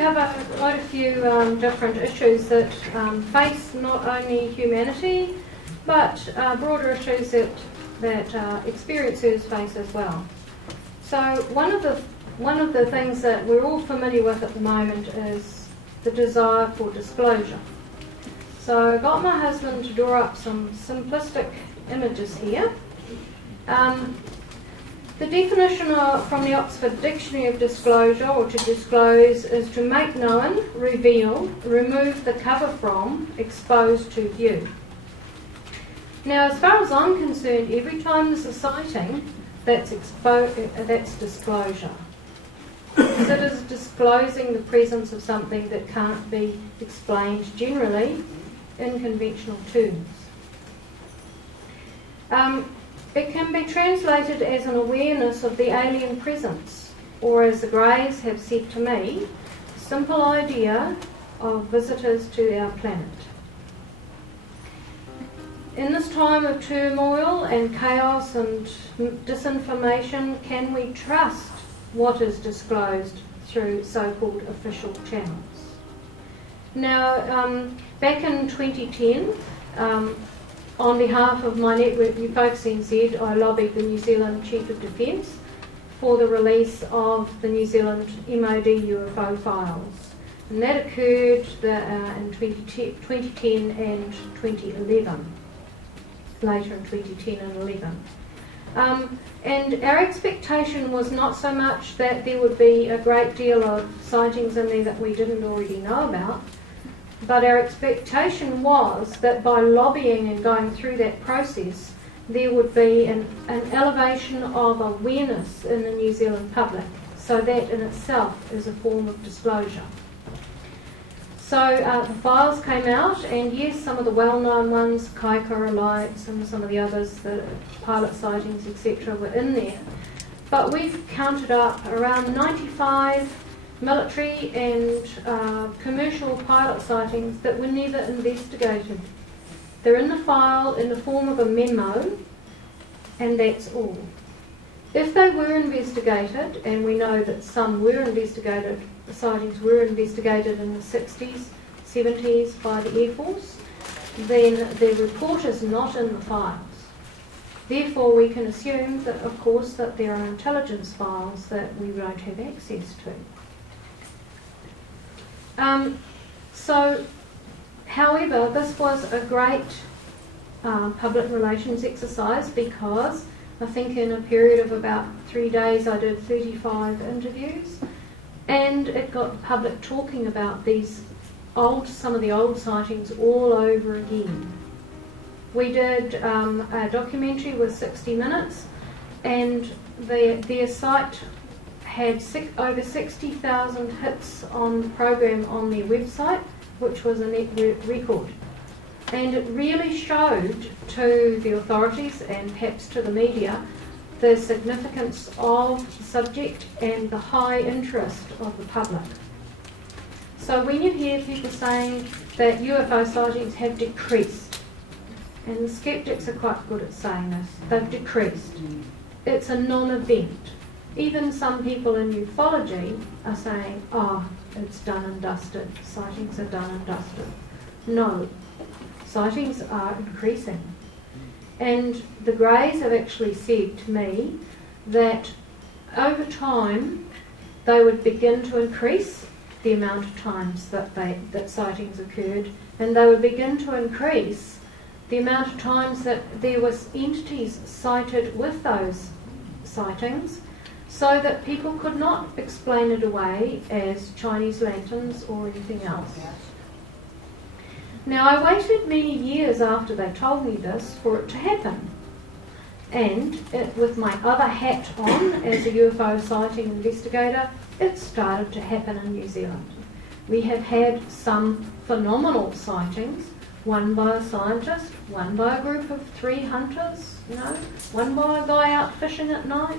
cover quite a few different issues that face not only humanity, but broader issues that experiencers face as well. So one of the things that we're all familiar with at the moment is the desire for disclosure. So I got my husband to draw up some simplistic images here. The definition from the Oxford Dictionary of disclosure, or to disclose, is to make known, reveal, remove the cover from, expose to view. Now, as far as I'm concerned, every time there's a sighting, that's disclosure. Because it is disclosing the presence of something that can't be explained generally in conventional terms. It can be translated as an awareness of the alien presence, or as the Greys have said to me, a simple idea of visitors to our planet. In this time of turmoil and chaos and disinformation, can we trust what is disclosed through so-called official channels? Now, back in 2010, on behalf of my network, UFORQ NZ, I lobbied the New Zealand Chief of Defence for the release of the New Zealand MOD UFO files. And that occurred in 2010 and 2011, later in 2010 and 11. And our expectation was not so much that there would be a great deal of sightings in there that we didn't already know about, but our expectation was that by lobbying and going through that process, there would be an elevation of awareness in the New Zealand public. So that in itself is a form of disclosure. So the files came out, and yes, some of the well-known ones, Kaikoura lights and some of the others, the pilot sightings, etc., were in there. But we've counted up around 95 military and commercial pilot sightings that were never investigated. They're in the file in the form of a memo, and that's all. If they were investigated, and we know that some were investigated, the sightings were investigated in the 60s, 70s by the Air Force, then the report is not in the files. Therefore, we can assume that, of course, that there are intelligence files that we won't have access to. However, this was a great public relations exercise, because I think in a period of about 3 days I did 35 interviews, and it got the public talking about some of the old sightings all over again. We did a documentary with 60 Minutes, and their site had over 60,000 hits on the program on their website, which was a network record. And it really showed to the authorities and perhaps to the media the significance of the subject and the high interest of the public. So when you hear people saying that UFO sightings have decreased, and the skeptics are quite good at saying this, they've decreased. It's a non-event. Even some people in ufology are saying, oh, it's done and dusted, sightings are done and dusted. No, sightings are increasing. And the Greys have actually said to me that over time they would begin to increase the amount of times that sightings occurred, and they would begin to increase the amount of times that there was entities sighted with those sightings, so that people could not explain it away as Chinese lanterns or anything else. Now, I waited many years after they told me this for it to happen. And with my other hat on as a UFO sighting investigator, it started to happen in New Zealand. We have had some phenomenal sightings, one by a scientist, one by a group of 3 hunters, one by a guy out fishing at night,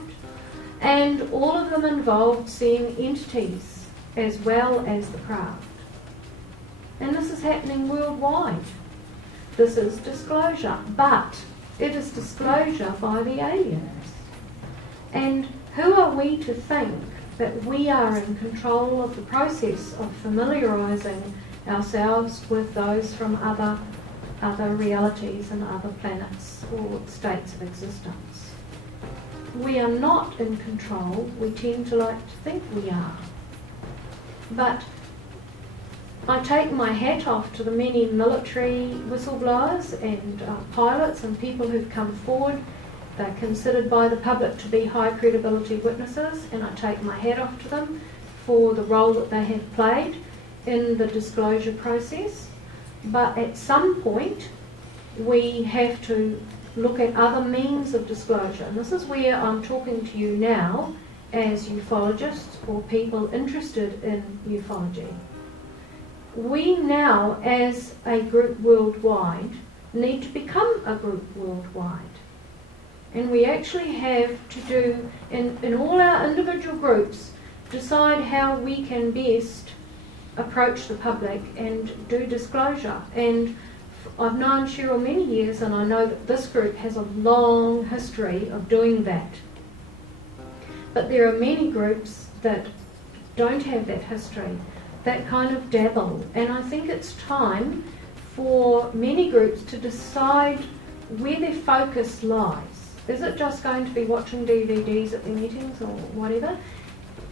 and all of them involved seeing entities as well as the craft. And this is happening worldwide. This is disclosure, but it is disclosure by the aliens. And who are we to think that we are in control of the process of familiarising ourselves with those from other realities and other planets or states of existence. We are not in control. We tend to like to think we are. But I take my hat off to the many military whistleblowers and pilots and people who've come forward. They're considered by the public to be high credibility witnesses, and I take my hat off to them for the role that they have played in the disclosure process. But at some point we have to look at other means of disclosure, and this is where I'm talking to you now as ufologists or people interested in ufology. We now, as a group worldwide, need to become a group worldwide. And we actually have to do, in all our individual groups, decide how we can best approach the public and do disclosure. And I've known Cheryl many years, and I know that this group has a long history of doing that. But there are many groups that don't have that history, that kind of dabble. And I think it's time for many groups to decide where their focus lies. Is it just going to be watching DVDs at their meetings or whatever?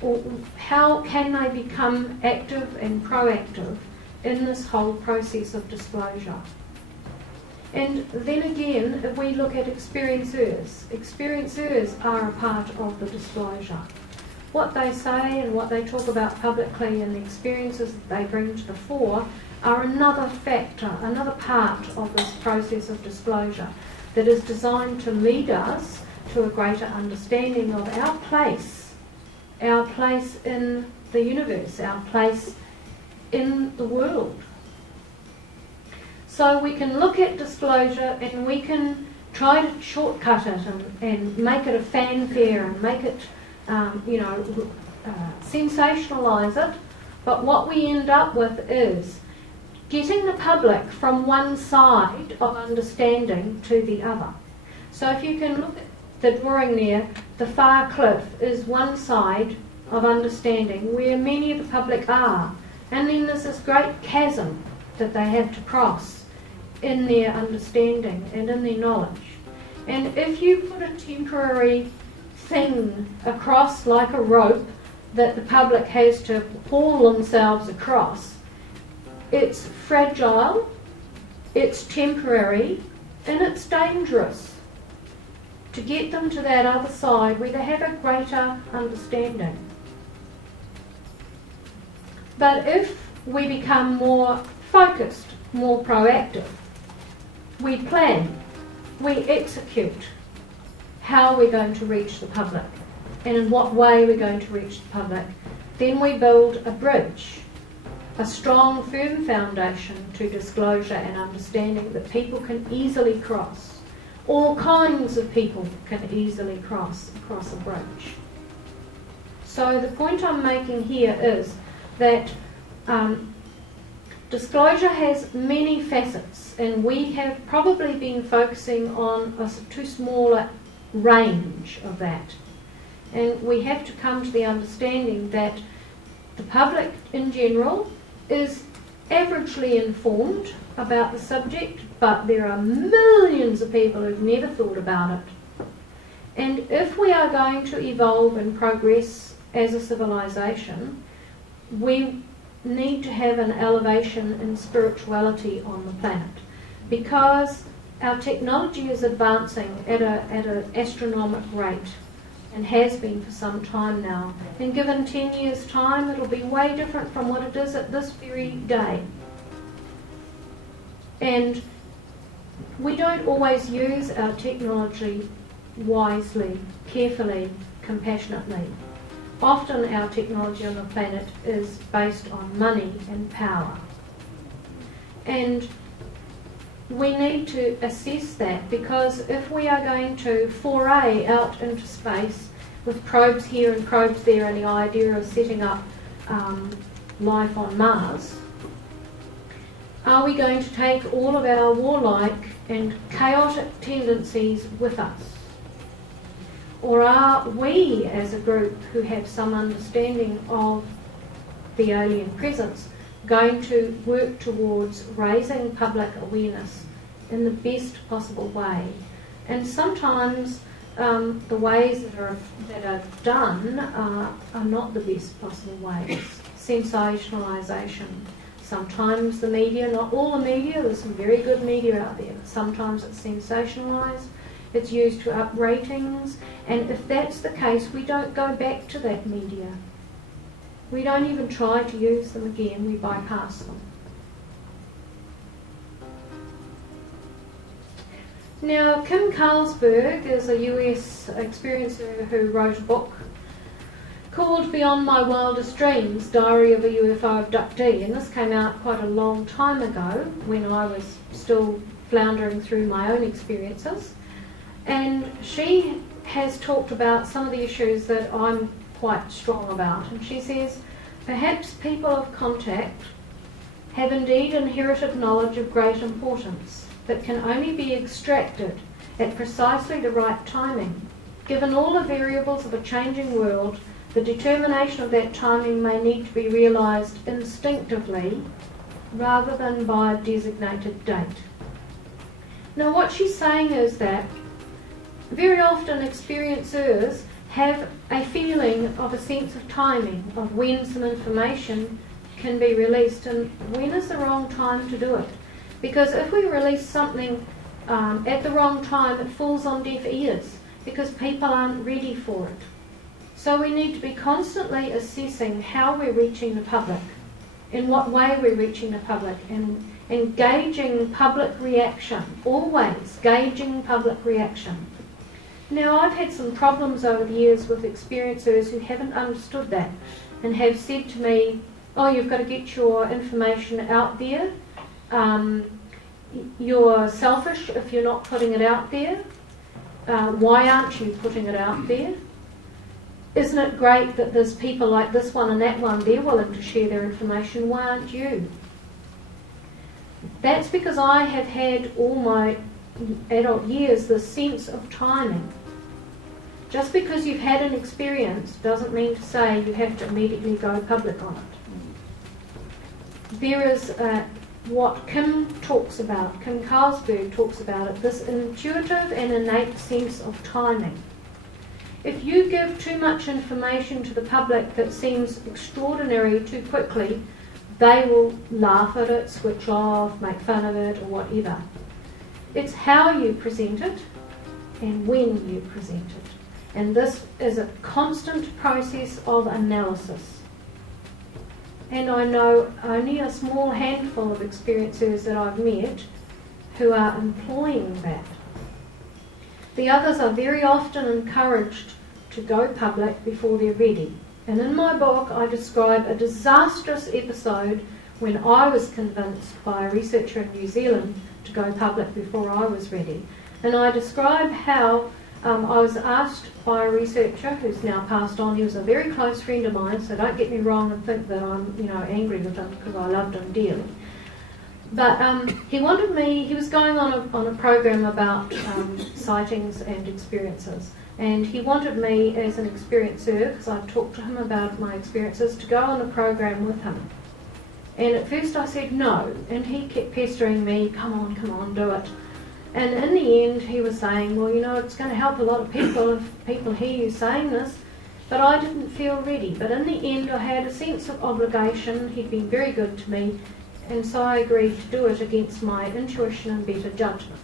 Or how can they become active and proactive in this whole process of disclosure? And then again, if we look at experiencers are a part of the disclosure. What they say and what they talk about publicly and the experiences that they bring to the fore are another factor, another part of this process of disclosure that is designed to lead us to a greater understanding of our place in the universe, our place in the world. So we can look at disclosure and we can try to shortcut it and make it a fanfare and make it, sensationalise it. But what we end up with is getting the public from one side of understanding to the other. So if you can look at the drawing there, the far cliff is one side of understanding where many of the public are. And then there's this great chasm that they have to cross in their understanding and in their knowledge. And if you put a temporary thing across like a rope that the public has to haul themselves across, it's fragile, it's temporary, and it's dangerous. To get them to that other side where they have a greater understanding. But if we become more focused, more proactive, we plan, we execute how we're going to reach the public and in what way we're going to reach the public, then we build a bridge, a strong, firm foundation to disclosure and understanding that people can easily cross. All kinds of people can easily cross across a bridge. So the point I'm making here is that disclosure has many facets, and we have probably been focusing on a too small a range of that. And we have to come to the understanding that the public in general is averagely informed about the subject, but there are millions of people who've never thought about it. And if we are going to evolve and progress as a civilization, we need to have an elevation in spirituality on the planet, because our technology is advancing at an astronomical rate and has been for some time now. And given 10 years' time, it'll be way different from what it is at this very day. And we don't always use our technology wisely, carefully, compassionately. Often our technology on the planet is based on money and power. And we need to assess that, because if we are going to foray out into space with probes here and probes there and the idea of setting up life on Mars, are we going to take all of our warlike and chaotic tendencies with us? Or are we, as a group who have some understanding of the alien presence, going to work towards raising public awareness in the best possible way? And sometimes the ways that are done are not the best possible ways. Sensationalisation. Sometimes the media, not all the media, there's some very good media out there, but sometimes it's sensationalised, it's used to up ratings, and if that's the case, we don't go back to that media. We don't even try to use them again, we bypass them. Now, Kim Carlsberg is a US experiencer who wrote a book called Beyond My Wildest Dreams, Diary of a UFO Abductee, and this came out quite a long time ago when I was still floundering through my own experiences. And she has talked about some of the issues that I'm quite strong about. And she says, perhaps people of contact have indeed inherited knowledge of great importance that can only be extracted at precisely the right timing. Given all the variables of a changing world, the determination of that timing may need to be realised instinctively rather than by a designated date. Now what she's saying is that very often experiencers have a feeling of a sense of timing, of when some information can be released and when is the wrong time to do it. Because if we release something at the wrong time, it falls on deaf ears because people aren't ready for it. So we need to be constantly assessing how we're reaching the public, in what way we're reaching the public, and engaging public reaction, always gauging public reaction. Now, I've had some problems over the years with experiencers who haven't understood that and have said to me, oh, you've got to get your information out there. You're selfish if you're not putting it out there. Why aren't you putting it out there? Isn't it great that there's people like this one and that one, they're willing to share their information, why aren't you? That's because I have had all my adult years this sense of timing. Just because you've had an experience doesn't mean to say you have to immediately go public on it. There is what Kim talks about, Kim Carlsberg talks about it, this intuitive and innate sense of timing. If you give too much information to the public that seems extraordinary too quickly, they will laugh at it, switch off, make fun of it, or whatever. It's how you present it and when you present it. And this is a constant process of analysis. And I know only a small handful of experiencers that I've met who are employing that. The others are very often encouraged to go public before they're ready. And in my book I describe a disastrous episode when I was convinced by a researcher in New Zealand to go public before I was ready. And I describe how I was asked by a researcher who's now passed on. He was a very close friend of mine, so don't get me wrong and think that I'm angry with him, because I loved him dearly. But he wanted me, he was going on a program about sightings and experiences, and he wanted me as an experiencer, because I talked to him about my experiences, to go on a program with him. And at first I said no, and he kept pestering me, come on, do it. And in the end he was saying, well, it's going to help a lot of people if people hear you saying this, but I didn't feel ready. But in the end I had a sense of obligation. He'd been very good to me, and so I agreed to do it against my intuition and better judgment.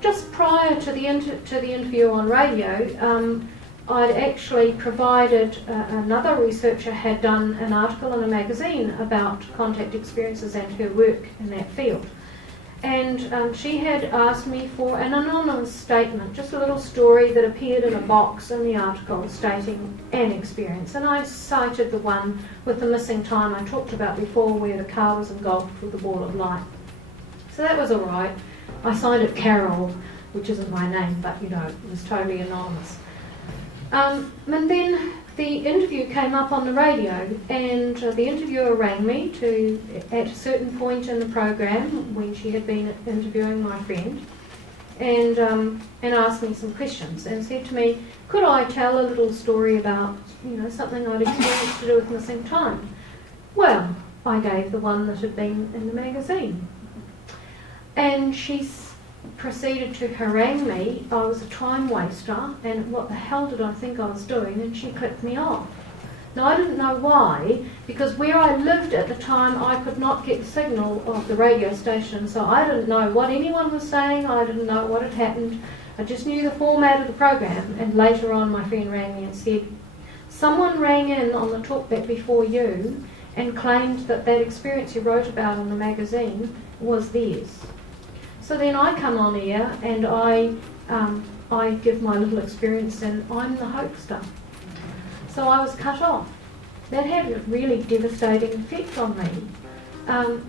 Just prior to the interview on radio, I'd actually provided, another researcher had done an article in a magazine about contact experiences and her work in that field. And she had asked me for an anonymous statement, just a little story that appeared in a box in the article stating an experience. And I cited the one with the missing time I talked about before, where the car was engulfed with a ball of light. So that was all right. I signed it Carol, which isn't my name, but it was totally anonymous. And then the interview came up on the radio, and the interviewer rang me at a certain point in the program when she had been interviewing my friend, and asked me some questions and said to me, could I tell a little story about, something I'd experienced to do with missing time? Well, I gave the one that had been in the magazine. And she proceeded to harangue me. I was a time waster, and what the hell did I think I was doing? And she clicked me off. Now, I didn't know why, because where I lived at the time, I could not get the signal of the radio station, so I didn't know what anyone was saying, I didn't know what had happened. I just knew the format of the program, and later on my friend rang me and said, someone rang in on the talkback before you and claimed that that experience you wrote about in the magazine was theirs. So then I come on air and I give my little experience, and I'm the hoaxer. So I was cut off. That had a really devastating effect on me.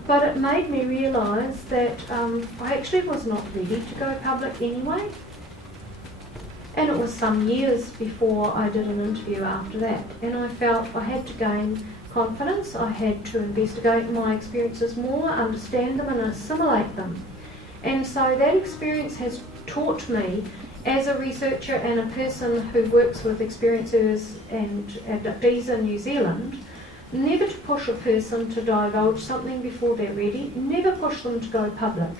But it made me realise that I actually was not ready to go public anyway. And it was some years before I did an interview after that. And I felt I had to gain confidence. I had to investigate my experiences more, understand them and assimilate them. And so that experience has taught me, as a researcher and a person who works with experiencers and abductees in New Zealand, never to push a person to divulge something before they're ready, never push them to go public,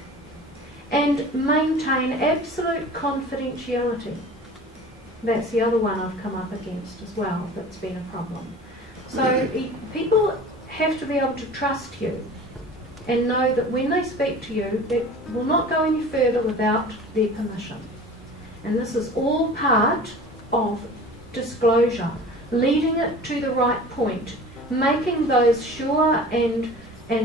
and maintain absolute confidentiality. That's the other one I've come up against as well that's been a problem. So people have to be able to trust you and know that when they speak to you, it will not go any further without their permission. And this is all part of disclosure, leading it to the right point, making those sure and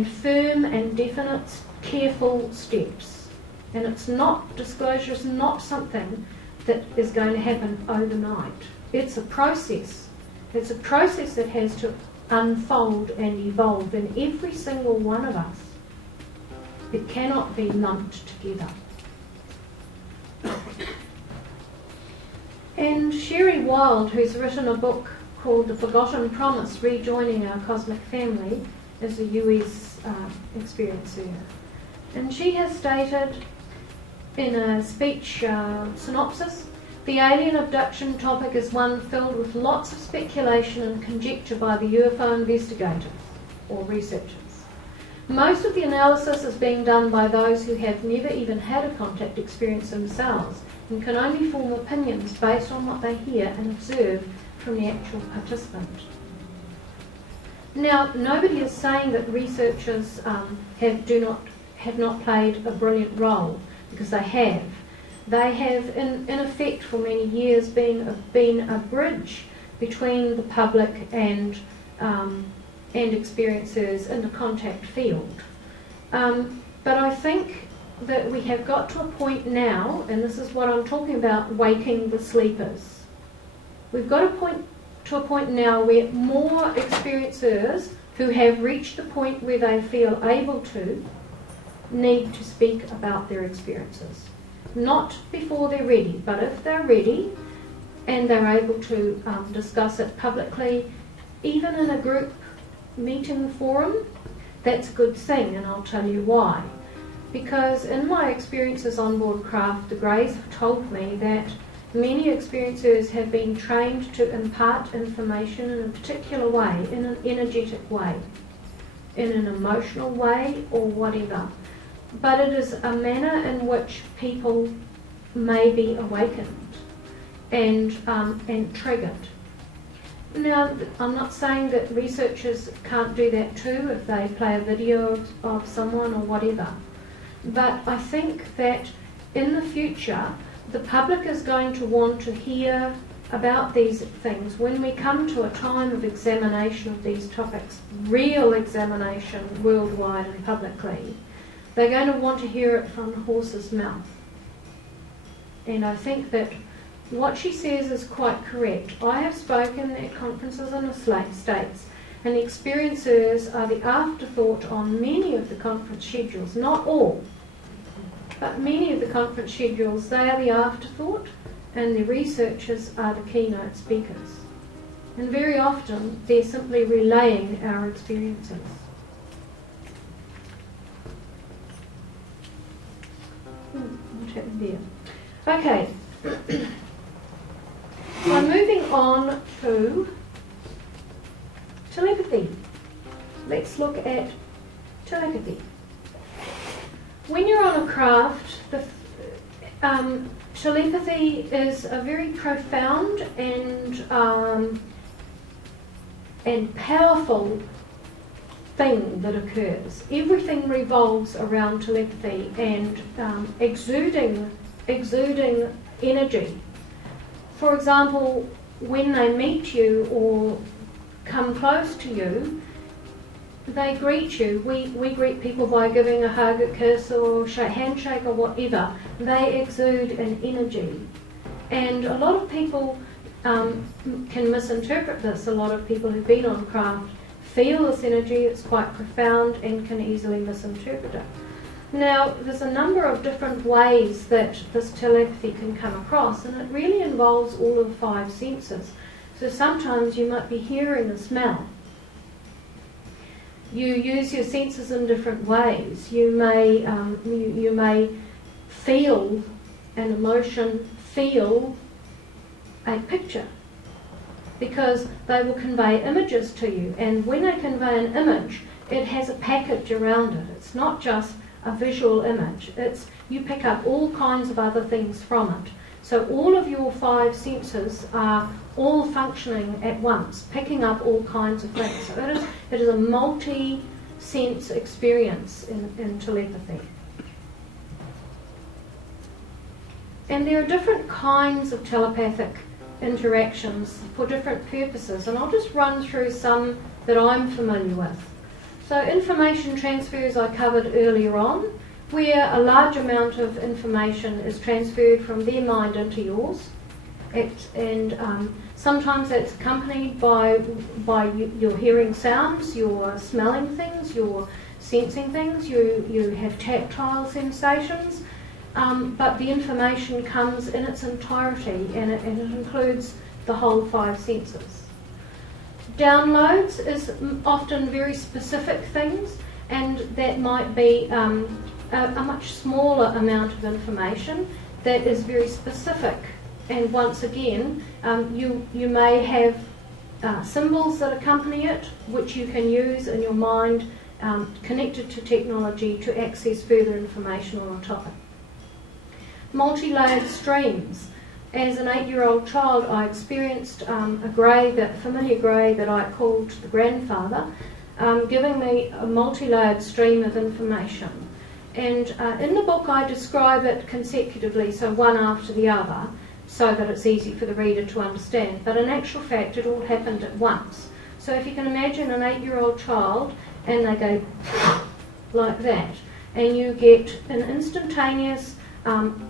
firm and definite, careful steps. And it's not, disclosure is not something that is going to happen overnight. It's a process. It's a process that has to unfold and evolve in every single one of us. It cannot be lumped together. And Sherry Wilde, who's written a book called The Forgotten Promise, Rejoining Our Cosmic Family, is a US experiencer. And she has stated in a speech synopsis, the alien abduction topic is one filled with lots of speculation and conjecture by the UFO investigators or researchers. Most of the analysis is being done by those who have never even had a contact experience themselves and can only form opinions based on what they hear and observe from the actual participant. Now, nobody is saying that researchers have not played a brilliant role, because they have. They have, in effect, for many years, been a bridge between the public and experiencers in the contact field. But I think that we have got to a point now, and this is what I'm talking about, waking the sleepers. We've got to a point now where more experiencers who have reached the point where they feel able to need to speak about their experiences. Not before they're ready, but if they're ready and they're able to discuss it publicly, even in a group meeting forum, that's a good thing, and I'll tell you why. Because in my experiences on board craft, the Greys have told me that many experiencers have been trained to impart information in a particular way, in an energetic way, in an emotional way, or whatever. But it is a manner in which people may be awakened and triggered. Now, I'm not saying that researchers can't do that too if they play a video of someone or whatever. But I think that in the future, the public is going to want to hear about these things when we come to a time of examination of these topics, real examination worldwide and publicly. They're going to want to hear it from the horse's mouth. And I think that what she says is quite correct. I have spoken at conferences in the States, and experiencers are the afterthought on many of the conference schedules, not all, but many of the conference schedules, they are the afterthought, and the researchers are the keynote speakers. And very often they're simply relaying our experiences. there. Okay. So moving on to telepathy. Let's look at telepathy. When you're on a craft, telepathy is a very profound and powerful thing that occurs. Everything revolves around telepathy and exuding energy. For example, when they meet you or come close to you, they greet you. We greet people by giving a hug, a kiss, or handshake, or whatever. They exude an energy. And a lot of people can misinterpret this. A lot of people who've been on craft feel this energy. It's quite profound and can easily misinterpret it. Now, there's a number of different ways that this telepathy can come across, and it really involves all of the 5 senses. So sometimes you might be hearing a smell. You use your senses in different ways. You may you may feel an emotion, feel a picture, because they will convey images to you. And when they convey an image, it has a package around it. It's not just a visual image. You pick up all kinds of other things from it. So all of your 5 senses are all functioning at once, picking up all kinds of things. So it is a multi-sense experience in telepathy. And there are different kinds of telepathic interactions for different purposes, and I'll just run through some that I'm familiar with. So information transfers I covered earlier on, where a large amount of information is transferred from their mind into yours, and sometimes that's accompanied by your hearing sounds, you're smelling things, you're sensing things, you have tactile sensations, but the information comes in its entirety, and it includes the whole 5 senses. Downloads is often very specific things, and that might be a much smaller amount of information that is very specific. And once again, you may have symbols that accompany it, which you can use in your mind, connected to technology to access further information on a topic. Multi-layered streams. As an 8-year-old child, I experienced a familiar grey that I called the grandfather, giving me a multi-layered stream of information. And in the book I describe it consecutively, so one after the other, so that it's easy for the reader to understand. But in actual fact, it all happened at once. So if you can imagine an 8-year-old child, and they go like that, and you get an instantaneous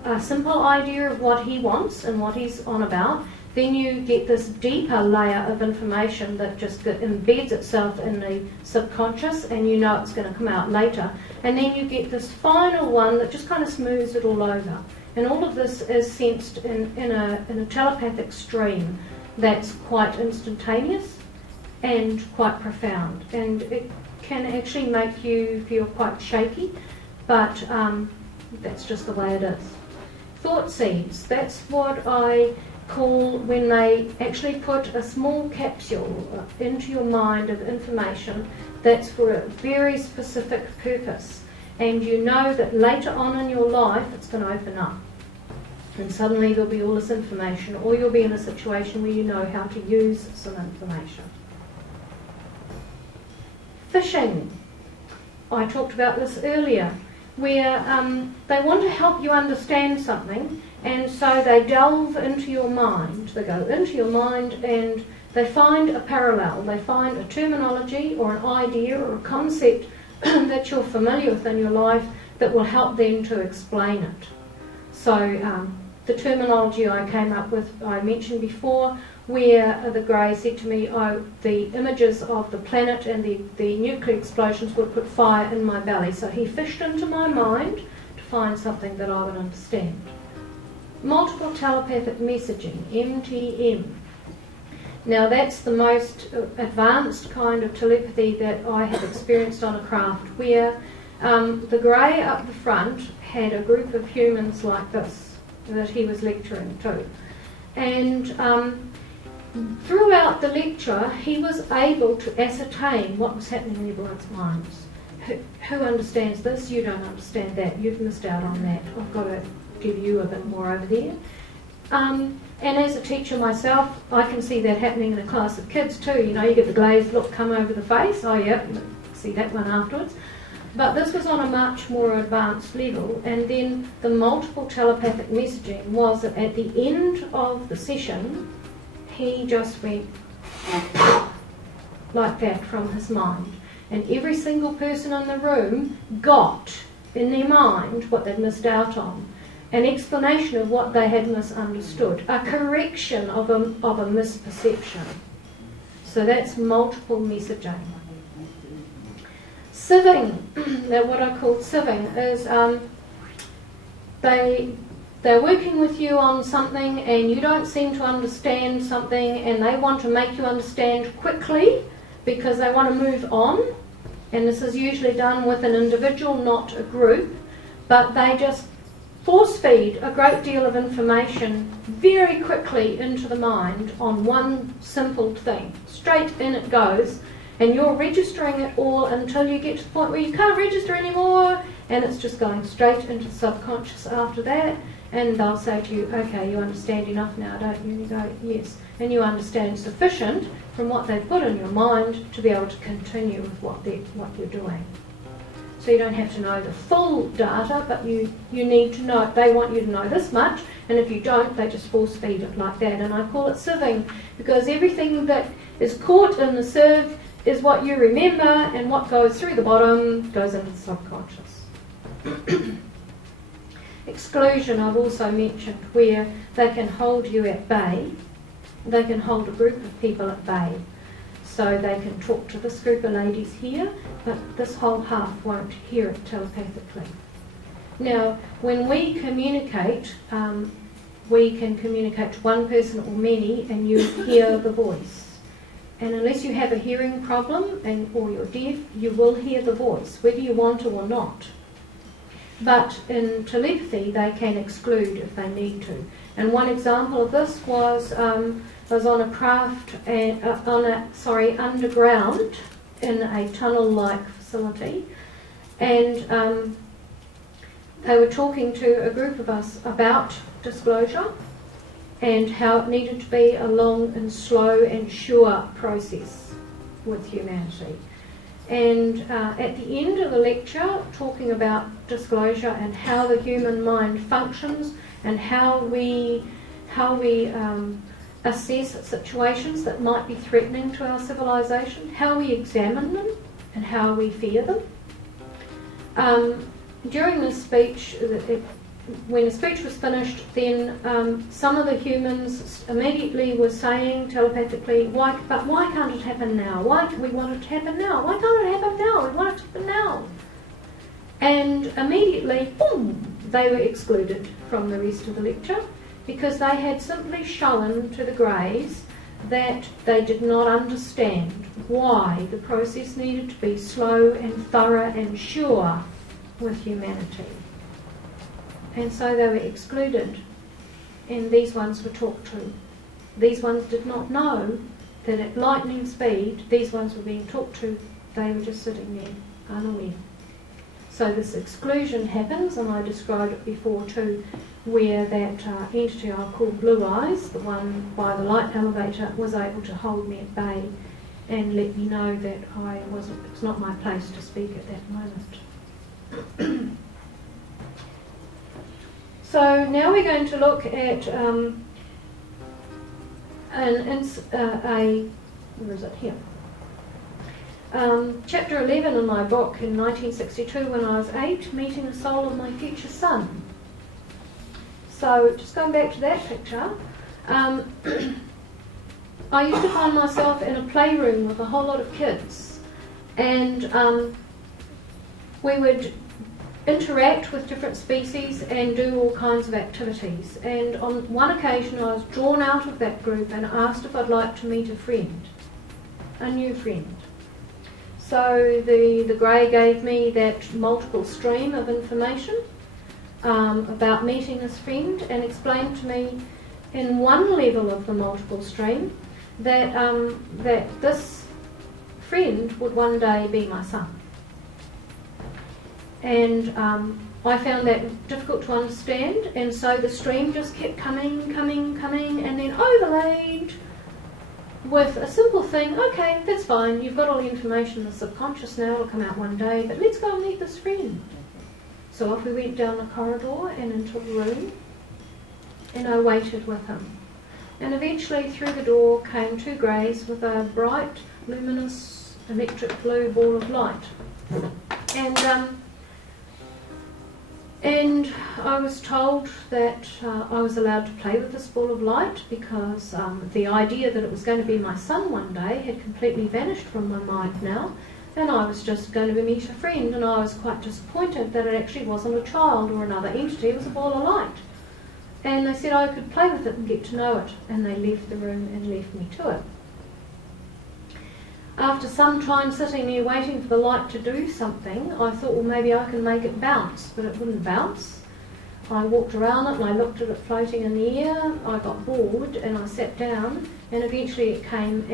a simple idea of what he wants and what he's on about, then you get this deeper layer of information that just embeds itself in the subconscious, and you know it's going to come out later. And then you get this final one that just kind of smooths it all over. And all of this is sensed in a telepathic stream that's quite instantaneous and quite profound. And it can actually make you feel quite shaky, but that's just the way it is. Thought seeds, that's what I call when they actually put a small capsule into your mind of information that's for a very specific purpose. And you know that later on in your life it's going to open up. And suddenly there'll be all this information, or you'll be in a situation where you know how to use some information. Phishing. I talked about this earlier, where they want to help you understand something, and so they delve into your mind. They go into your mind and they find a parallel. They find a terminology or an idea or a concept that you're familiar with in your life that will help them to explain it. So the terminology I came up with, I mentioned before, where the grey said to me, oh, the images of the planet and the nuclear explosions would put fire in my belly. So he fished into my mind to find something that I would understand. Multiple telepathic messaging, MTM. Now that's the most advanced kind of telepathy that I have experienced on a craft, where The grey up the front had a group of humans like this that he was lecturing to. And throughout the lecture, he was able to ascertain what was happening in everyone's minds. Who understands this? You don't understand that. You've missed out on that. I've got to give you a bit more over there. And as a teacher myself, I can see that happening in a class of kids too. You know, you get the glazed look come over the face. Oh yeah, see that one afterwards. But this was on a much more advanced level. And then the multiple telepathic messaging was that at the end of the session, he just went like that from his mind. And every single person in the room got in their mind what they'd missed out on. An explanation of what they had misunderstood, a correction of a misperception. So that's multiple messaging. Sieving, what I call sieving, is they're working with you on something and you don't seem to understand something and they want to make you understand quickly because they want to move on. And this is usually done with an individual, not a group, but they just force feed a great deal of information very quickly into the mind on one simple thing. Straight in it goes, and you're registering it all until you get to the point where you can't register anymore, and it's just going straight into the subconscious after that. And they'll say to you, okay, you understand enough now, don't you? And you go, yes. And you understand sufficient from what they've put in your mind to be able to continue with what you're doing. So you don't have to know the full data, but you need to know, they want you to know this much, and if you don't, they just force feed it like that. And I call it sieving, because everything that is caught in the sieve is what you remember, and what goes through the bottom goes into the subconscious. Exclusion I've also mentioned, where they can hold you at bay. They can hold a group of people at bay. So they can talk to this group of ladies here, but this whole half won't hear it telepathically. Now, when we communicate, we can communicate to one person or many, and you hear the voice. And unless you have a hearing problem or you're deaf, you will hear the voice, whether you want to or not. But in telepathy, they can exclude if they need to. And one example of this was I was on a craft underground in a tunnel-like facility, and they were talking to a group of us about disclosure and how it needed to be a long and slow and sure process with humanity. And at the end of the lecture, talking about disclosure and how the human mind functions and how we assess situations that might be threatening to our civilization, how we examine them and how we fear them. During the speech, when the speech was finished, then some of the humans immediately were saying telepathically, why can't it happen now? We want it to happen now. Why can't it happen now? We want it to happen now. And immediately, boom, they were excluded from the rest of the lecture because they had simply shown to the greys that they did not understand why the process needed to be slow and thorough and sure with humanity. And so they were excluded, and these ones were talked to. These ones did not know that at lightning speed these ones were being talked to. They were just sitting there, unaware. So this exclusion happens, and I described it before too, where that entity I call Blue Eyes, the one by the light elevator, was able to hold me at bay and let me know that it's not my place to speak at that moment. So now we're going to look at where is it here? Chapter 11 in my book in 1962, when I was 8, meeting the soul of my future son. So just going back to that picture, I used to find myself in a playroom with a whole lot of kids, and we would interact with different species and do all kinds of activities. And on one occasion I was drawn out of that group and asked if I'd like to meet a friend, a new friend. So the grey gave me that multiple stream of information about meeting this friend, and explained to me in one level of the multiple stream that that this friend would one day be my son. And I found that difficult to understand, and so the stream just kept coming, and then overlaid with a simple thing. Okay, that's fine, you've got all the information in the subconscious now, it'll come out one day, but let's go and meet this friend. So off we went down the corridor and into the room, and I waited with him. And eventually through the door came two greys with a bright, luminous, electric blue ball of light. And I was told that I was allowed to play with this ball of light because the idea that it was going to be my son one day had completely vanished from my mind now, and I was just going to meet a friend, and I was quite disappointed that it actually wasn't a child or another entity, it was a ball of light. And they said I could play with it and get to know it, and they left the room and left me to it. After some time sitting there waiting for the light to do something, I thought, well, maybe I can make it bounce, but it wouldn't bounce. I walked around it and I looked at it floating in the air. I got bored and I sat down, and eventually it came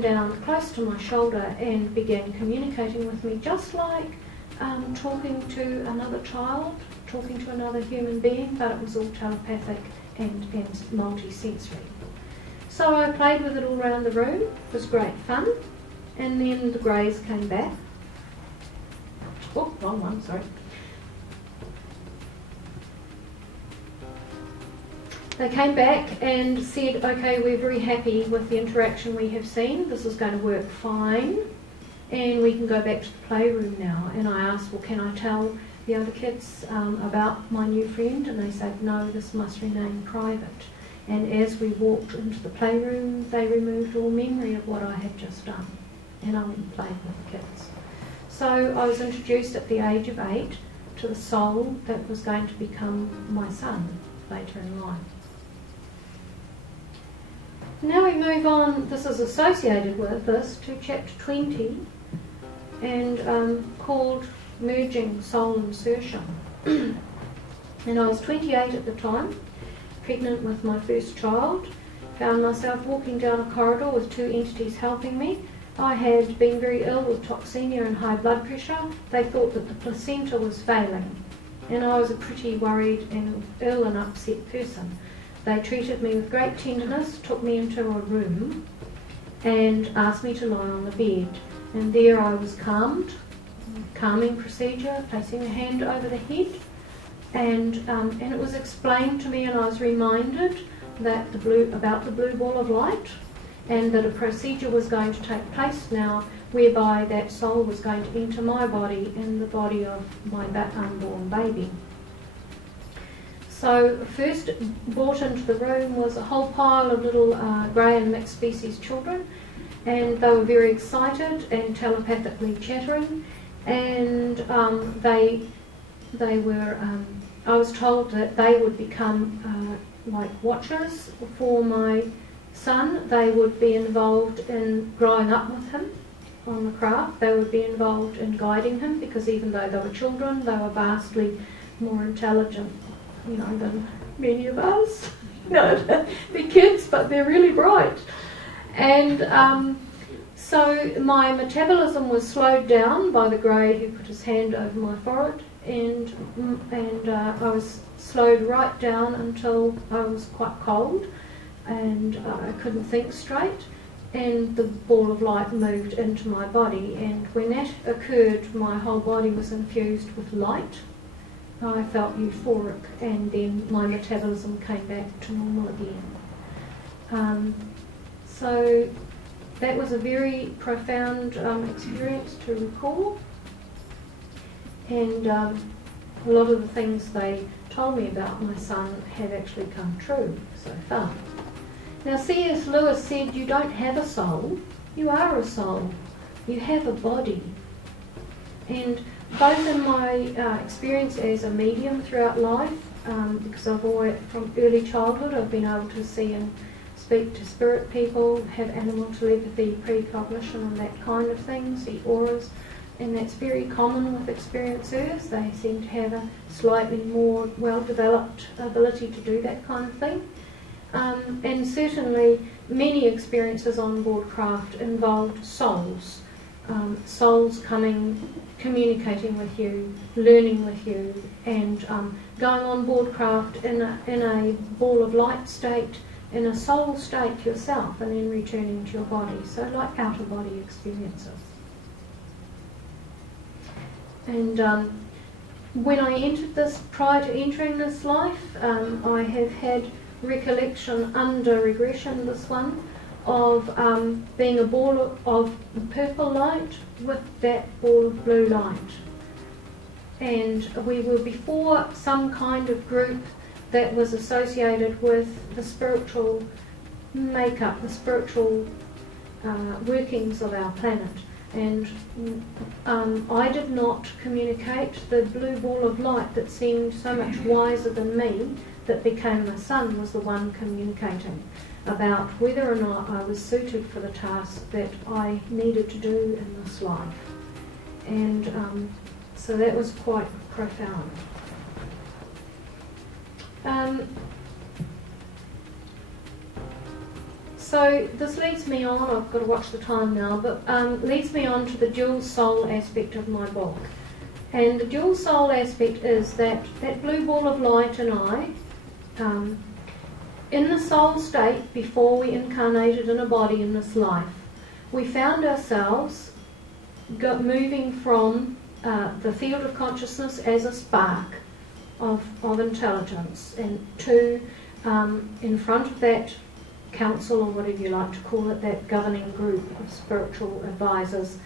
down close to my shoulder and began communicating with me, just like talking to another child, talking to another human being, but it was all telepathic and multi-sensory. So I played with it all around the room. It was great fun. And then the greys came back. Oh, wrong one, sorry. They came back and said, okay, we're very happy with the interaction we have seen. This is going to work fine. And we can go back to the playroom now. And I asked, well, can I tell the other kids about my new friend? And they said, no, this must remain private. And as we walked into the playroom, they removed all memory of what I had just done. And I went and played with the kids. So I was introduced at the age of 8 to the soul that was going to become my son later in life. Now we move on, this is associated with this, to chapter 20, and called Merging Soul Insertion. And I was 28 at the time, pregnant with my first child, found myself walking down a corridor with two entities helping me. I had been very ill with toxemia and high blood pressure. They thought that the placenta was failing, and I was a pretty worried and ill and upset person. They treated me with great tenderness, took me into a room and asked me to lie on the bed, and there I was calmed, calming procedure, placing a hand over the head. And it was explained to me, and I was reminded that about the blue ball of light, and that a procedure was going to take place now whereby that soul was going to enter my body and the body of my unborn baby. So first brought into the room was a whole pile of little grey and mixed species children, and they were very excited and telepathically chattering, and they were I was told that they would become like watchers for my son. They would be involved in growing up with him on the craft. They would be involved in guiding him, because even though they were children, they were vastly more intelligent, than many of us. They're kids, but they're really bright. And so my metabolism was slowed down by the grey who put his hand over my forehead, and I was slowed right down until I was quite cold, and I couldn't think straight, and the ball of light moved into my body, and when that occurred, my whole body was infused with light. I felt euphoric, and then my metabolism came back to normal again. So that was a very profound experience to recall. And a lot of the things they told me about my son have actually come true so far. Now, C.S. Lewis said, you don't have a soul, you are a soul. You have a body. And both in my experience as a medium throughout life, because I've always, from early childhood, I've been able to see in speak to spirit people, have animal telepathy, precognition and that kind of thing, see auras, and that's very common with experiencers. They seem to have a slightly more well-developed ability to do that kind of thing. And certainly many experiences on board craft involved souls. Souls coming, communicating with you, learning with you, and going on board craft in a ball of light state, in a soul state yourself, and then returning to your body. So like out-of-body experiences. And when I entered this, prior to entering this life, I have had recollection under regression, this one, of being a ball of purple light with that ball of blue light. And we were before some kind of group that was associated with the spiritual makeup, the spiritual workings of our planet. And I did not communicate. The blue ball of light that seemed so much wiser than me, that became my son, was the one communicating about whether or not I was suited for the task that I needed to do in this life. And so that was quite profound. So this leads me on, I've got to watch the time now, but leads me on to the dual soul aspect of my book. And the dual soul aspect is that blue ball of light and I, in the soul state before we incarnated in a body in this life, we found ourselves moving from the field of consciousness as a spark of intelligence, and to in front of that council, or whatever you like to call it, that governing group of spiritual advisors,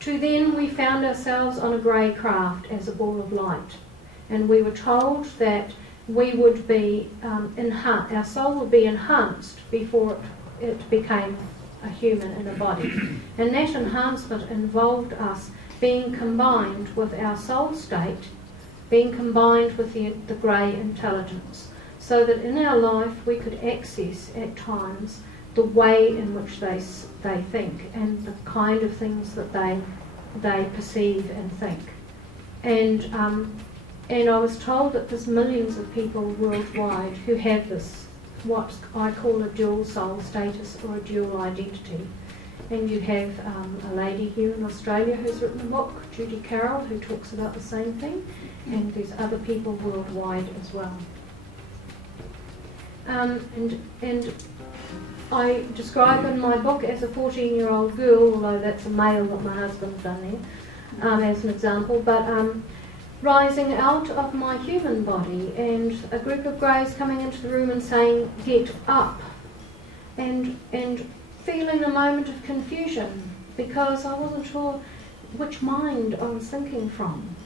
to then we found ourselves on a grey craft as a ball of light, and we were told that we would be our soul would be enhanced before it became a human in a body, and that enhancement involved us being combined with our soul state, being combined with the grey intelligence, so that in our life we could access at times the way in which they think, and the kind of things that they perceive and think. And I was told that there's millions of people worldwide who have this, what I call a dual soul status or a dual identity. And you have a lady here in Australia who's written a book, Judy Carroll, who talks about the same thing, and there's other people worldwide as well. And I describe in my book as a 14-year-old girl, although that's a male that my husband's done there, as an example, but rising out of my human body, and a group of greys coming into the room and saying, "Get up," and feeling a moment of confusion because I wasn't sure which mind I was thinking from,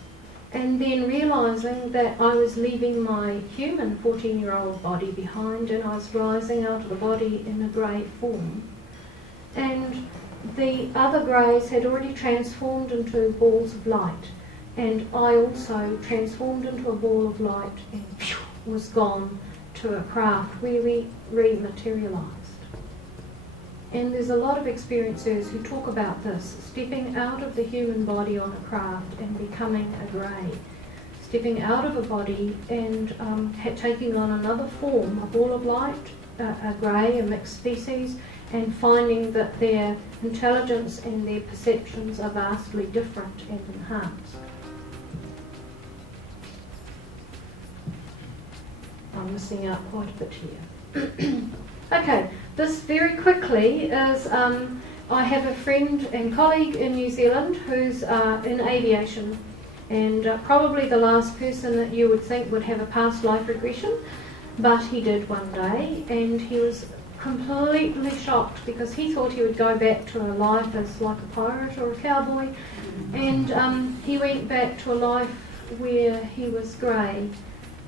and then realising that I was leaving my human 14-year-old body behind, and I was rising out of the body in a grey form, and the other greys had already transformed into balls of light. And I also transformed into a ball of light and was gone to a craft where we rematerialised. And there's a lot of experiencers who talk about this, stepping out of the human body on a craft and becoming a grey. Stepping out of a body and taking on another form, a ball of light, a grey, a mixed species, and finding that their intelligence and their perceptions are vastly different and enhanced. I'm missing out quite a bit here. Okay, this very quickly is, I have a friend and colleague in New Zealand who's in aviation, and probably the last person that you would think would have a past life regression, but he did one day, and he was completely shocked because he thought he would go back to a life as like a pirate or a cowboy, and he went back to a life where he was grey.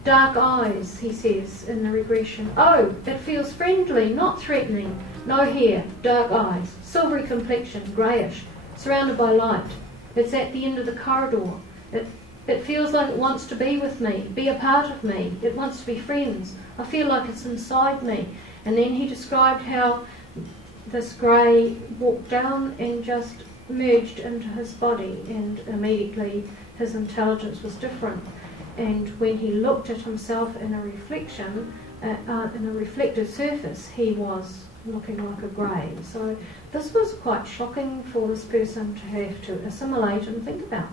Dark eyes, he says in the regression. Oh, it feels friendly, not threatening. No hair, dark eyes, silvery complexion, greyish, surrounded by light. It's at the end of the corridor. It feels like it wants to be with me, be a part of me. It wants to be friends. I feel like it's inside me. And then he described how this grey walked down and just merged into his body, and immediately his intelligence was different. And when he looked at himself in a reflection, in a reflected surface, he was looking like a grey. So this was quite shocking for this person to have to assimilate and think about.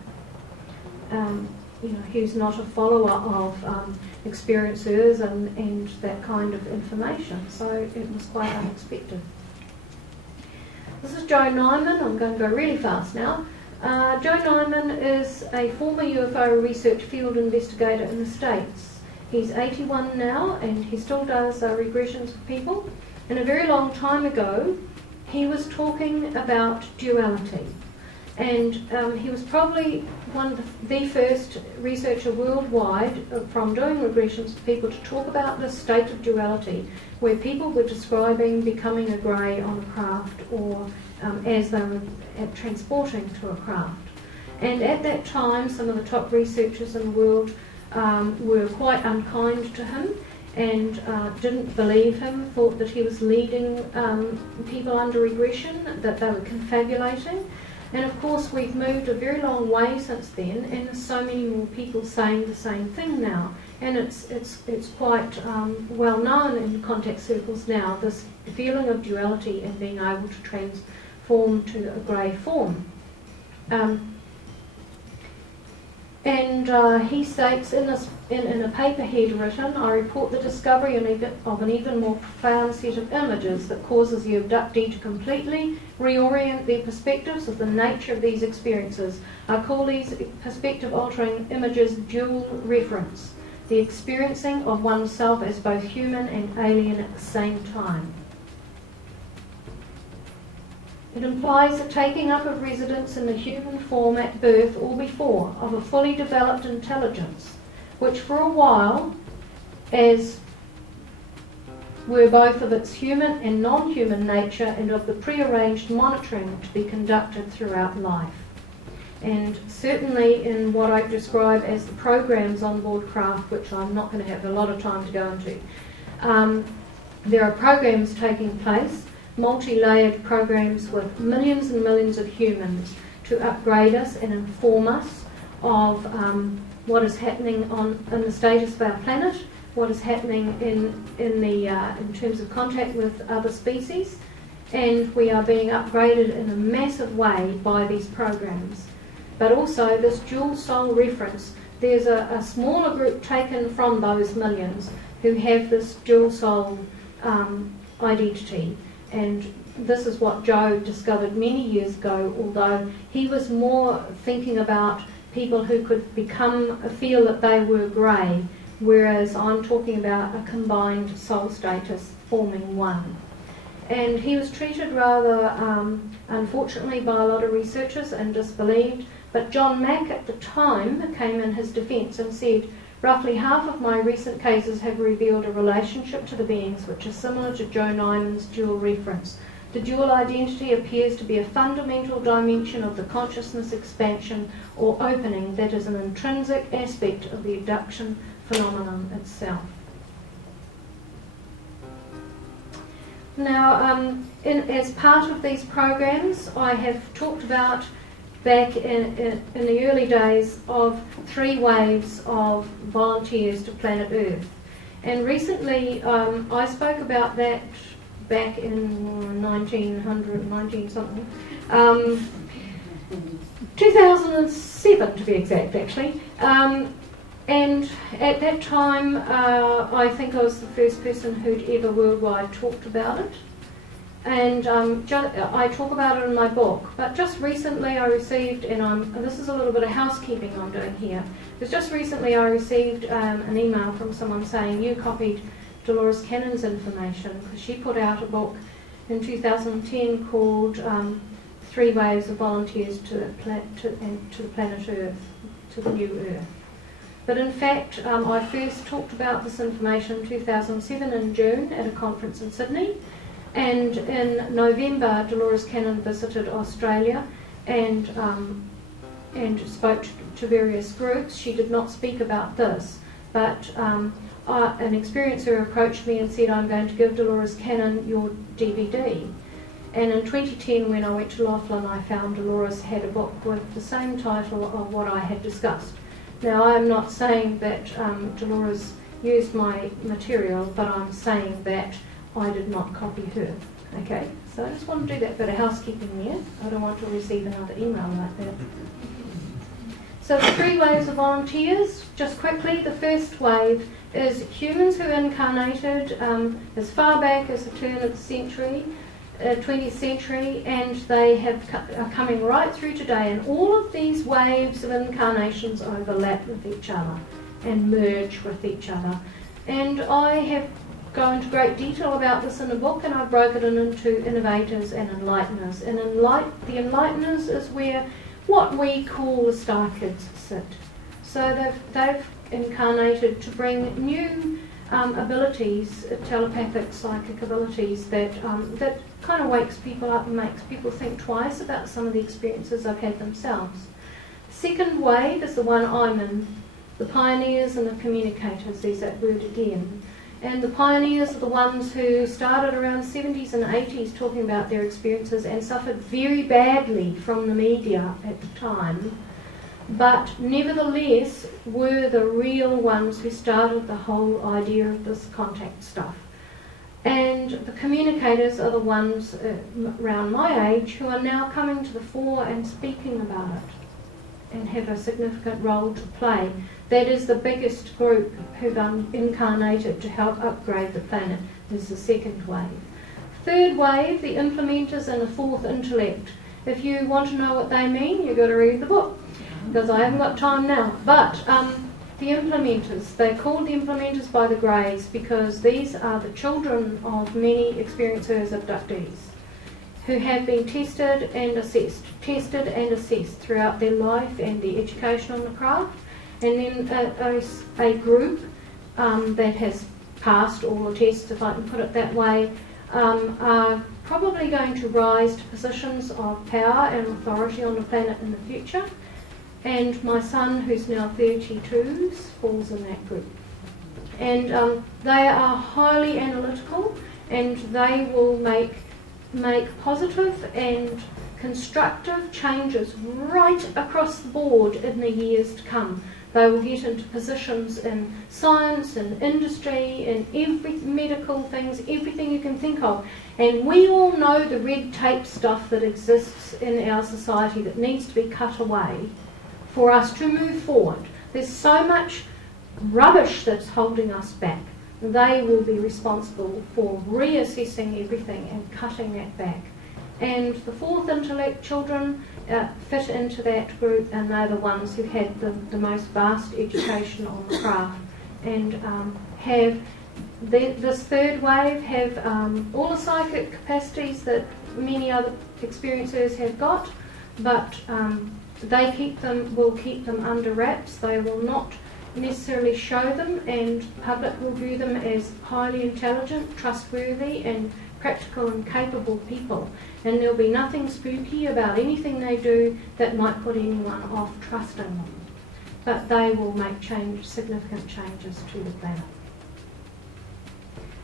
He's not a follower of experiencers and that kind of information, so it was quite unexpected. This is Joe Nyman. I'm going to go really fast now. Joe Nyman is a former UFO research field investigator in the States. He's 81 now, and he still does regressions for people. And a very long time ago, he was talking about duality. And he was probably one of the first researcher worldwide from doing regressions for people to talk about the state of duality, where people were describing becoming a grey on a craft, or as they were transporting to a craft. And at that time, some of the top researchers in the world were quite unkind to him and didn't believe him, thought that he was leading people under regression, that they were confabulating. And of course we've moved a very long way since then, and there's so many more people saying the same thing now. And it's quite well known in contact circles now, this feeling of duality and being able to transform to a grey form. He states in a paper he'd written, I report the discovery of an even more profound set of images that causes the abductee to completely reorient their perspectives of the nature of these experiences. I call these perspective-altering images dual reference, the experiencing of oneself as both human and alien at the same time. It implies the taking up of residence in the human form at birth or before of a fully developed intelligence, which for a while, as were both of its human and non-human nature and of the prearranged monitoring to be conducted throughout life. And certainly in what I describe as the programs on board craft, which I'm not going to have a lot of time to go into, there are programs taking place, multi-layered programs with millions and millions of humans to upgrade us and inform us of what is happening in the status of our planet, what is happening in terms of contact with other species, and we are being upgraded in a massive way by these programs. But also this dual soul reference, there's a smaller group taken from those millions who have this dual soul identity. And this is what Joe discovered many years ago, although he was more thinking about people who could feel that they were grey, whereas I'm talking about a combined soul status forming one. And he was treated rather unfortunately by a lot of researchers and disbelieved, but John Mack at the time came in his defence and said, roughly half of my recent cases have revealed a relationship to the beings which is similar to Joe Nyman's dual reference. The dual identity appears to be a fundamental dimension of the consciousness expansion or opening that is an intrinsic aspect of the abduction phenomenon itself. Now, as part of these programs, I have talked about back in the early days of 3 waves of volunteers to planet Earth. And recently I spoke about that back in 2007 to be exact actually. And at that time I think I was the first person who'd ever worldwide talked about it. And I talk about it in my book, but just recently I received, and this is a little bit of housekeeping I'm doing here, because just recently I received an email from someone saying you copied Dolores Cannon's information, because she put out a book in 2010 called 3 Waves of Volunteers to the Planet Earth, to the New Earth. But in fact, I first talked about this information in 2007 in June at a conference in Sydney. And in November, Dolores Cannon visited Australia and spoke to various groups. She did not speak about this, but an experiencer approached me and said, I'm going to give Dolores Cannon your DVD. And in 2010, when I went to Laughlin, I found Dolores had a book with the same title of what I had discussed. Now, I'm not saying that Dolores used my material, but I'm saying that I did not copy her. Okay, so I just want to do that bit of housekeeping there. I don't want to receive another email like that. So the 3 waves of volunteers, just quickly, the first wave is humans who incarnated as far back as the turn of the century, 20th century, and they are coming right through today, and all of these waves of incarnations overlap with each other and merge with each other. And I have gone into great detail about this in a book, and I've broken it into innovators and enlighteners. And the enlighteners is where what we call the star kids sit. So they've incarnated to bring new abilities, telepathic, psychic abilities that kind of wakes people up and makes people think twice about some of the experiences they've had themselves. Second wave is the one I'm in, the pioneers and the communicators. There's that word again. And the pioneers are the ones who started around the 70s and 80s talking about their experiences and suffered very badly from the media at the time, but nevertheless were the real ones who started the whole idea of this contact stuff. And the communicators are the ones around my age who are now coming to the fore and speaking about it and have a significant role to play. That is the biggest group who've incarnated to help upgrade the planet. This is the second wave. Third wave, the implementers and the fourth intellect. If you want to know what they mean, you've got to read the book, because I haven't got time now. But the implementers, they're called the implementers by the Greys because these are the children of many experiencers, abductees, who have been tested and assessed throughout their life and their education on the craft. And then a group that has passed all the tests, if I can put it that way, are probably going to rise to positions of power and authority on the planet in the future. And my son, who's now 32, falls in that group. And they are highly analytical, and they will make positive and constructive changes right across the board in the years to come. They will get into positions in science and industry and every medical things, everything you can think of. And we all know the red tape stuff that exists in our society that needs to be cut away for us to move forward. There's so much rubbish that's holding us back. They will be responsible for reassessing everything and cutting that back. And the fourth intellect children fit into that group, and they're the ones who had the most vast education on the craft and have this third wave have all the psychic capacities that many other experiencers have got, but they will keep them under wraps. They will not necessarily show them, and the public will view them as highly intelligent, trustworthy and practical and capable people, and there'll be nothing spooky about anything they do that might put anyone off trusting them. But they will make significant changes to the planet,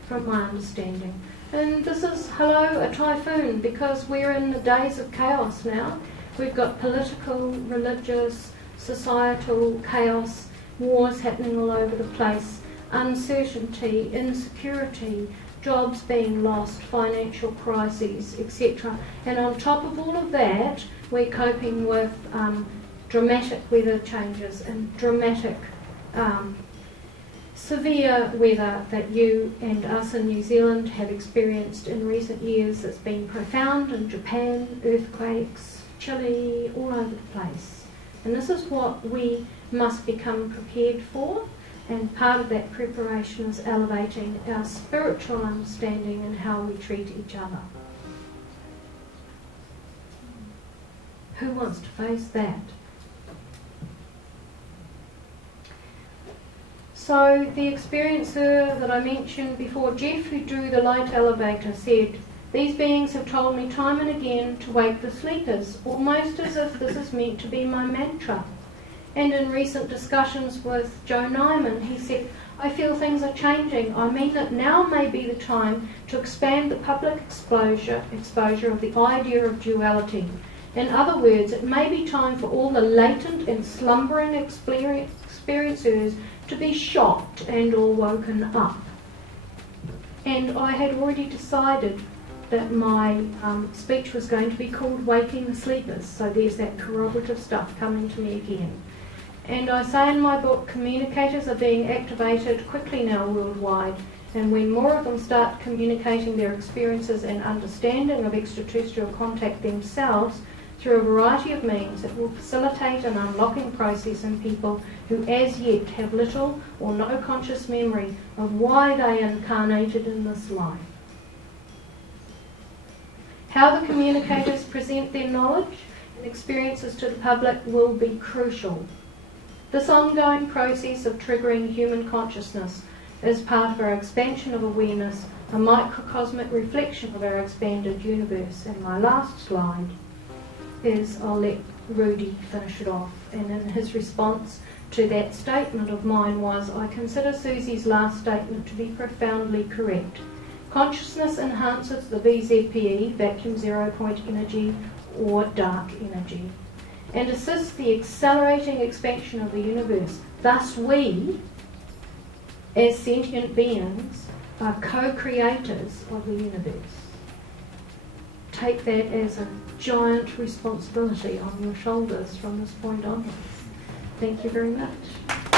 from my understanding. And this is, hello, a typhoon, because we're in the days of chaos now. We've got political, religious, societal chaos, wars happening all over the place, uncertainty, insecurity, jobs being lost, financial crises, etc. And on top of all of that, we're coping with dramatic weather changes and dramatic severe weather that you and us in New Zealand have experienced in recent years. It's been profound in Japan, earthquakes, Chile, all over the place. And this is what we must become prepared for. And part of that preparation is elevating our spiritual understanding and how we treat each other. Who wants to face that? So the experiencer that I mentioned before, Jeff, who drew the light elevator, said, "These beings have told me time and again to wake the sleepers, almost as if this is meant to be my mantra." And in recent discussions with Joe Nyman, he said, I feel things are changing. I mean that now may be the time to expand the public exposure of the idea of duality. In other words, it may be time for all the latent and slumbering experiencers to be shocked and or woken up. And I had already decided that my speech was going to be called Waking the Sleepers, so there's that corroborative stuff coming to me again. And I say in my book, communicators are being activated quickly now worldwide, and when more of them start communicating their experiences and understanding of extraterrestrial contact themselves through a variety of means, it will facilitate an unlocking process in people who as yet have little or no conscious memory of why they incarnated in this life. How the communicators present their knowledge and experiences to the public will be crucial. This ongoing process of triggering human consciousness is part of our expansion of awareness, a microcosmic reflection of our expanded universe. And my last slide is, I'll let Rudy finish it off, and in his response to that statement of mine was, I consider Suzy's last statement to be profoundly correct. Consciousness enhances the VZPE, vacuum zero point energy, or dark energy, and assists the accelerating expansion of the universe. Thus we, as sentient beings, are co-creators of the universe. Take that as a giant responsibility on your shoulders from this point onwards. Thank you very much.